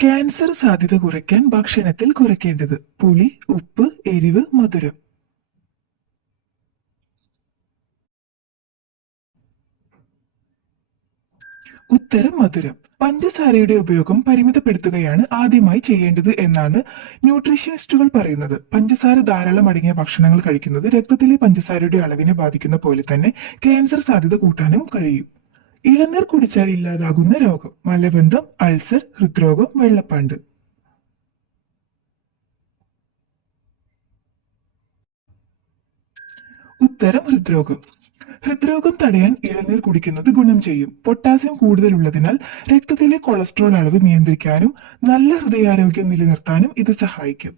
Cancer സാധ്യത കുറയ്ക്കാൻ ഭക്ഷണത്തിൽ കുറയ്ക്കേണ്ടത് പുളി, ഉപ്പ്, എരിവ്, മധുരം. ഉത്തരം മധുരം. പഞ്ചസാരയുടെ ഉപയോഗം പരിമിതപ്പെടുത്തുകയാണ് ആദ്യമായി ചെയ്യേണ്ടത് എന്നാണ് ന്യൂട്രീഷ്യനിസ്റ്റുകൾ പറയുന്നത്. പഞ്ചസാര ധാരാളം അടങ്ങിയ ഭക്ഷണങ്ങൾ കഴിക്കുന്നത് രക്തത്തിലെ പഞ്ചസാരയുടെ അളവിനെ ബാധിക്കുന്ന പോലെ തന്നെ ക്യാൻസർ സാധ്യത കൂട്ടാനും കഴിയും. ഇളനീർ കുടിച്ചാൽ ഇല്ലാതാകുന്ന രോഗം: മലബന്ധം, അൾസർ, ഹൃദ്രോഗം, വെള്ളപ്പാണ്ട്. ഉത്തരം ഹൃദ്രോഗം. ഹൃദ്രോഗം തടയാൻ ഇളനീർ കുടിക്കുന്നത് ഗുണം ചെയ്യും. പൊട്ടാസ്യം കൂടുതലുള്ളതിനാൽ രക്തത്തിലെ കൊളസ്ട്രോൾ അളവ് നിയന്ത്രിക്കാനും നല്ല ഹൃദയാരോഗ്യം നിലനിർത്താനും ഇത് സഹായിക്കും.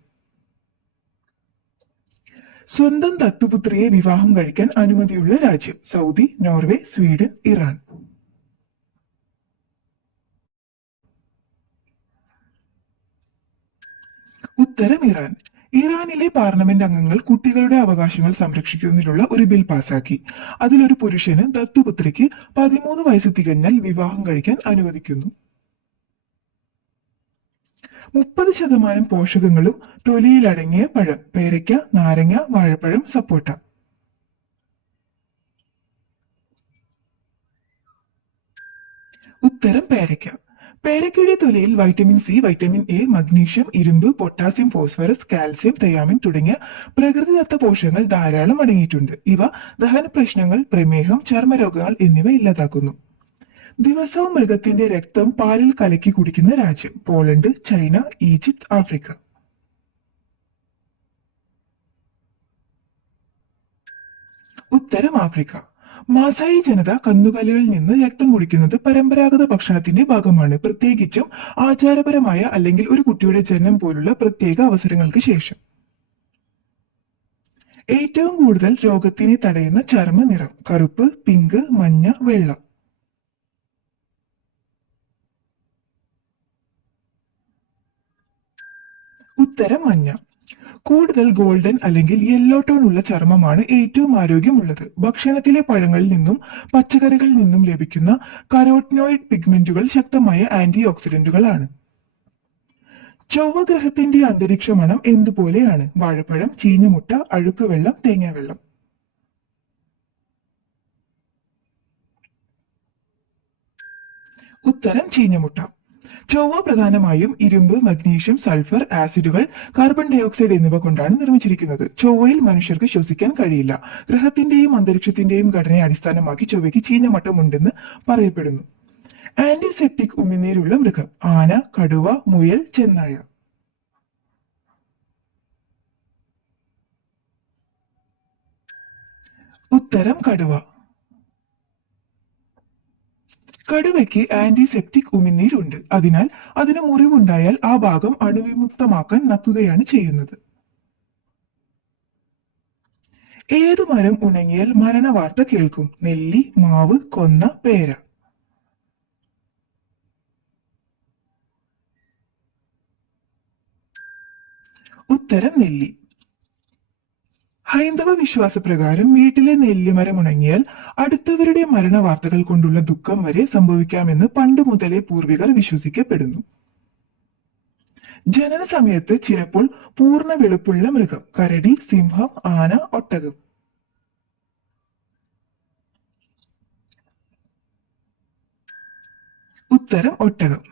സ്വന്തം ദത്തുപുത്രിയെ വിവാഹം കഴിക്കാൻ അനുമതിയുള്ള രാജ്യം: സൗദി, നോർവേ, സ്വീഡൻ, ഇറാൻ. ഉത്തരം ഇറാൻ. ഇറാനിലെ പാർലമെന്റ് അംഗങ്ങൾ കുട്ടികളുടെ അവകാശങ്ങൾ സംരക്ഷിക്കുന്നതിനുള്ള ഒരു ബിൽ പാസാക്കി. അതിലൊരു പുരുഷന് ദത്തുപുത്രിക്ക് 13 വയസ്സ് തികഞ്ഞാൽ വിവാഹം കഴിക്കാൻ അനുവദിക്കുന്നു. 30% പോഷകങ്ങളും തൊലിയിലടങ്ങിയ പഴം: പേരയ്ക്ക, നാരങ്ങ, വാഴപ്പഴം, സപ്പോട്ട. ഉത്തരം പേരയ്ക്ക. പേരയ്ക്കയുടെ തൊലിയിൽ vitamin C, vitamin A, magnesium, ഇരുമ്പ്, പൊട്ടാസ്യം, ഫോസ്ഫറസ്, കാൽസ്യം, തയാമിൻ തുടങ്ങിയ പ്രകൃതിദത്ത പോഷകങ്ങൾ ധാരാളം അടങ്ങിയിട്ടുണ്ട്. ഇവ ദഹന പ്രശ്നങ്ങൾ, പ്രമേഹം, ചർമ്മരോഗങ്ങൾ എന്നിവ ഇല്ലാതാക്കുന്നു. ദിവസവും മൃഗത്തിന്റെ രക്തം പാലിൽ കലക്കി കുടിക്കുന്ന രാജ്യം: പോളണ്ട്, ചൈന, ഈജിപ്ത്, ആഫ്രിക്ക. ഉത്തരം ആഫ്രിക്ക. മാസായി ജനത കന്നുകാലികളിൽ നിന്ന് രക്തം കുടിക്കുന്നത് പരമ്പരാഗത ഭക്ഷണത്തിന്റെ ഭാഗമാണ്, പ്രത്യേകിച്ചും ആചാരപരമായ അല്ലെങ്കിൽ ഒരു കുട്ടിയുടെ ജനനം പോലുള്ള പ്രത്യേക അവസരങ്ങൾക്ക് ശേഷം. ഏറ്റവും കൂടുതൽ രോഗത്തിനെ തടയുന്ന ചർമ്മ നിറം: കറുപ്പ്, പിങ്ക്, മഞ്ഞ, വെള്ള. ഉത്തരം മഞ്ഞ. കൂടുതൽ ഗോൾഡൻ അല്ലെങ്കിൽ യെല്ലോ ടോൺ ഉള്ള ചർമ്മമാണ് ഏറ്റവും ആരോഗ്യമുള്ളത്. ഭക്ഷണത്തിലെ പഴങ്ങളിൽ നിന്നും പച്ചക്കറികളിൽ നിന്നും ലഭിക്കുന്ന കരോട്ടിനോയിഡ് പിഗ്മെന്റുകൾ ശക്തമായ ആന്റി ഓക്സിഡന്റുകളാണ്. ചൊവ്വ ഗ്രഹത്തിന്റെ അന്തരീക്ഷ മണം എന്തുപോലെയാണ്? വാഴപ്പഴം, ചീഞ്ഞമുട്ട, അഴുക്ക് വെള്ളം, തേങ്ങാവെള്ളം. ഉത്തരം ചീഞ്ഞമുട്ട. ചൊവ്വ പ്രധാനമായും ഇരുമ്പ്, മഗ്നീഷ്യം, സൾഫർ, ആസിഡുകൾ, കാർബൺ ഡയോക്സൈഡ് എന്നിവ കൊണ്ടാണ് നിർമ്മിച്ചിരിക്കുന്നത്. ചൊവ്വയിൽ മനുഷ്യർക്ക് ശ്വസിക്കാൻ കഴിയില്ല. ഗ്രഹത്തിന്റെയും അന്തരീക്ഷത്തിന്റെയും ഘടനയെ അടിസ്ഥാനമാക്കി ചൊവ്വയ്ക്ക് ചീഞ്ഞമട്ടമുണ്ടെന്ന് പറയപ്പെടുന്നു. ആന്റിസെപ്റ്റിക് ഉമിനീരുള്ള മൃഗം: ആന, കടുവ, മുയൽ, ചെന്നായ. ഉത്തരം കടുവ. കടുവയ്ക്ക് ആന്റിസെപ്റ്റിക് ഉമിനീരുണ്ട്. അതിനാൽ അതിന് മുറിവുണ്ടായാൽ ആ ഭാഗം അണുവിമുക്തമാക്കാൻ നക്കുകയാണ് ചെയ്യുന്നത്. ഏതു മരം ഉണങ്ങിയാൽ മരണവാർത്ത കേൾക്കും? നെല്ലി, മാവ്, കൊന്ന, പേര. ഉത്തരം നെല്ലി. ഹൈന്ദവ വിശ്വാസപ്രകാരം വീട്ടിലെ നെല്ലിമരം ഉണങ്ങിയാൽ അടുത്തവരുടെ മരണവാർത്തകൾ കൊണ്ടുള്ള ദുഃഖം വരെ സംഭവിക്കാമെന്ന് പണ്ട് മുതലേ പൂർവികർ വിശ്വസിക്കപ്പെടുന്നു. ജനന സമയത്ത് ചിലപ്പോൾ പൂർണ്ണ വെളുപ്പുള്ള മൃഗം: കരടി, സിംഹം, ആന, ഒട്ടകം. ഉത്തരം ഒട്ടകം.